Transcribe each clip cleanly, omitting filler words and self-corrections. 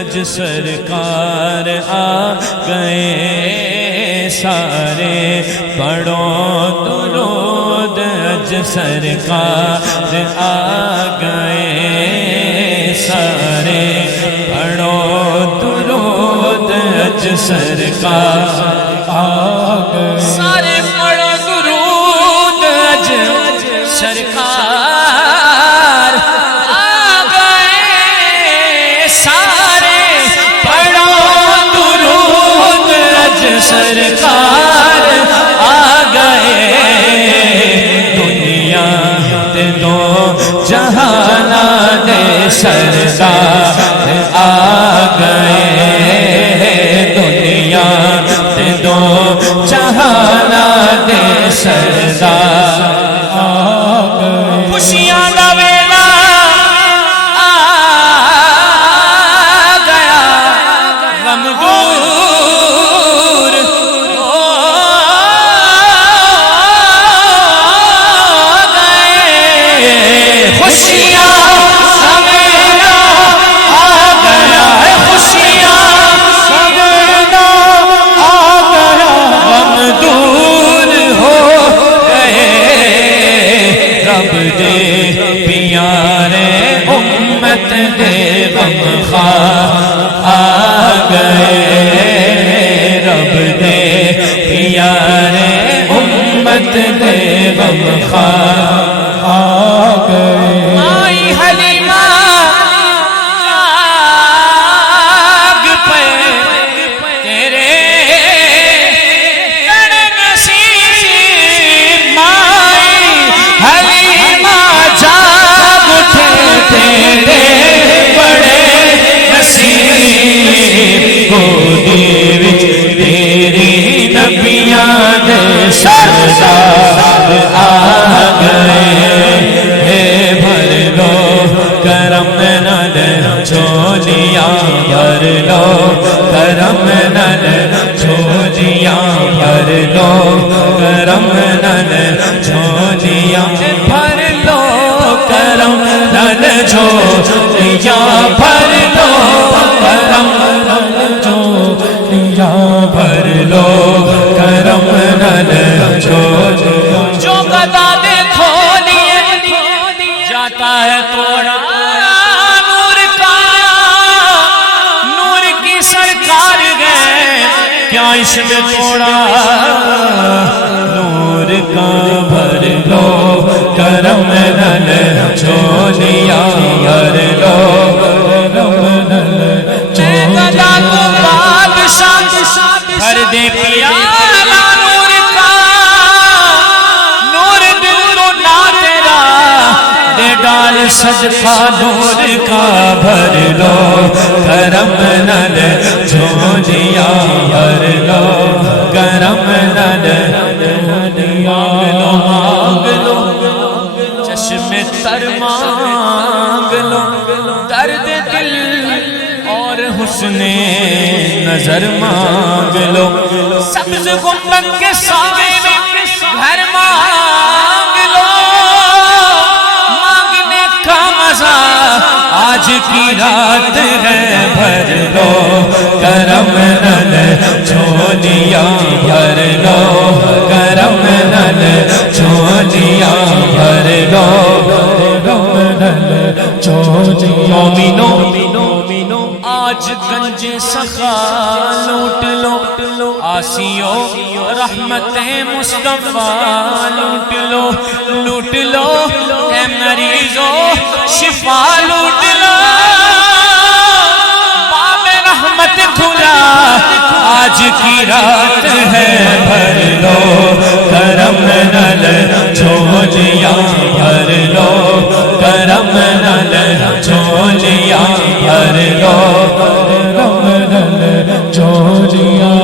اج سرکار آ گئے سارے پڑھو درود اج سرکار آ گئے سارے پڑھو درود اج سرکار آ گئے سارے پڑھو درود اج سرکار آ گئے سارے پڑھو درود اج سرکار آ گئے دنیا تے دو جہانا دے سردار آ گئے دنیا تے دو جہانا دے سردار آ گئے خوشیاں دا ویلا آ گیا غم دور ہو گئے خوشیاں دا ویلا آ گیا خوشیاں دا ویلا آ گیا غم دور ہو گئے رب دے پیارے امت دے غم خواہ آ گئے رب دے پیارے امت دے غم خواہ آ گئے آئی حلیمہ جاگ پہ تیرے کڑ نصیب مائی حلیمہ جاگ اٹھے تیرے بڑے نصیب گودی وچ تیری نبیاں دے سردار آ گئے بھر لو کرم نال جھولیاں بھر لو کرم نال جھولیاں بھر لو کرم نال جھولیاں بھر لو کرم نال جھولیاں بھر لو کرم نال جھولیاں بھر لو کرم نال جھولیاں جو گدا دے کھولیے جاتا ہے توڑا نور کا نور کی سرکار گئے کیا اس میں توڑا نور کا بھر لو کرم نال جھولیاں بھر لو کرم نال جھولیاں کو بادشاہ بھر دے پیالہ نور کا نور دل تو نہ تیرا دے ڈال صدقہ نور کا بھر لو کرم نال جھولیاں بھر لو کرم نال مانگ لو چشم تر مانگ لو درد دل اور حسن نظر مانگ لو سبز گنبد کے سائے میں گھر مانگ لو مانگنے کا مزہ آج کی رات ہے بھر لو کرم نال جھولیاں بھر لو کرم نال جھولیاں بھر لو کرم نال جھولیاں مومنو آج گنج سخا لوٹ لو آسیو رحمت مصطفیٰ لوٹ لو اے مریضو شفا لوٹ لو باب رحمت کھلا آج کی رات ہے بھر لو کرم نال جھولیاں بھر لو کرم نال جھولیاں بھر لو کرم نال جھولیاں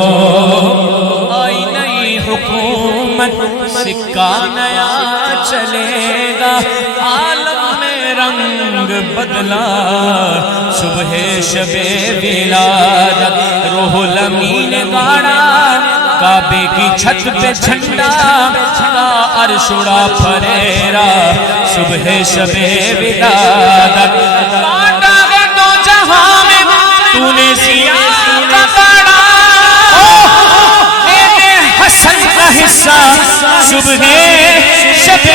آئی نئی حکومت سکہ نیا چلے گا عالم میں رنگ بدلا صبح شب ولادت روح الامین گاڑا کعبے کی چھت پہ جھنڈا کا عرش اڑا پھریرا صبح شب ولادت کاٹا ہے دو جہاں میں تو صبح شب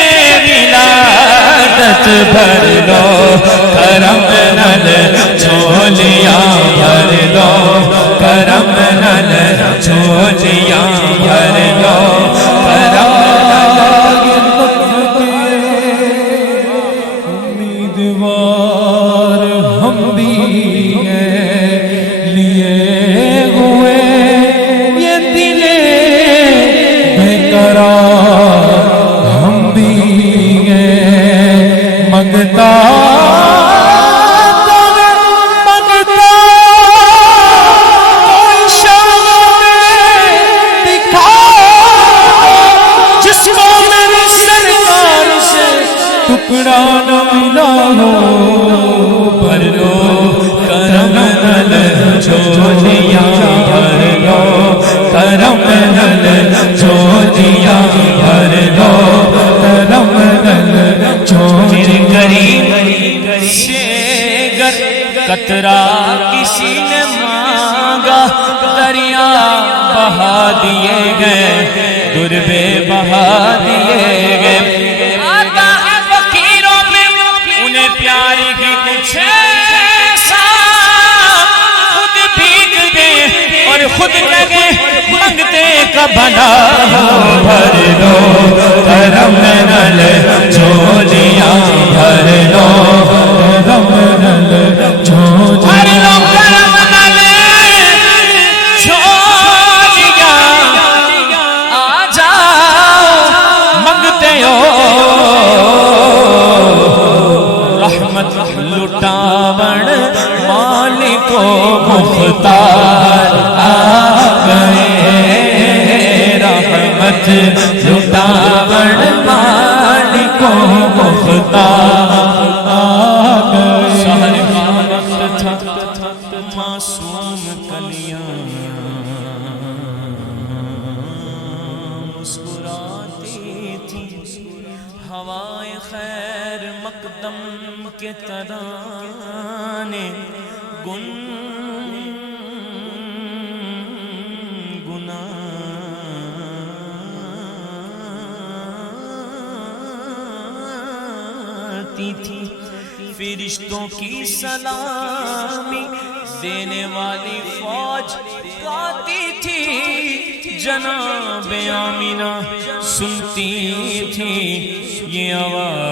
ولادت بھر لو کرم نل جھولیاں بھر لو کرم نل جھولیاں بھر لو کرم امیدوار ہم بھی ہیں لیے ہوئے یہ دل بے قرار ہم بھی ہیں مانگتا ٹکڑا نہ ملا ہو بھر لو کرم نل جھولیاں بھر لو کرم نل جھولیاں بھر لو کرم نل جھولیاں کریم سے گر قطرہ کسی نے مانگا دریا بہا دیے گئے دربے بہا دیے گئے پیاری کی کچھ ایسا خود بھیگ دے اور خود لگے منگتے کا بنا ہو بھر لو کرم نل جھولیاں بھر لو کرم نل جھولیاں کرم نل جھولیاں آ جاؤ منگتے ہو رحمت لٹاون مالک و مختار آ گئے رحمت لٹاون مالک و مختار آ گئے سحر کا وقت تھا معصوم کلیاں مسکراتی تھی ہوائے خیر مقدم کے ترانے گنگناتی تھی فرشتوں کی سلامی دینے والی فوج گاتی تھی جناب آمینہ سنتی تھی یہ آواز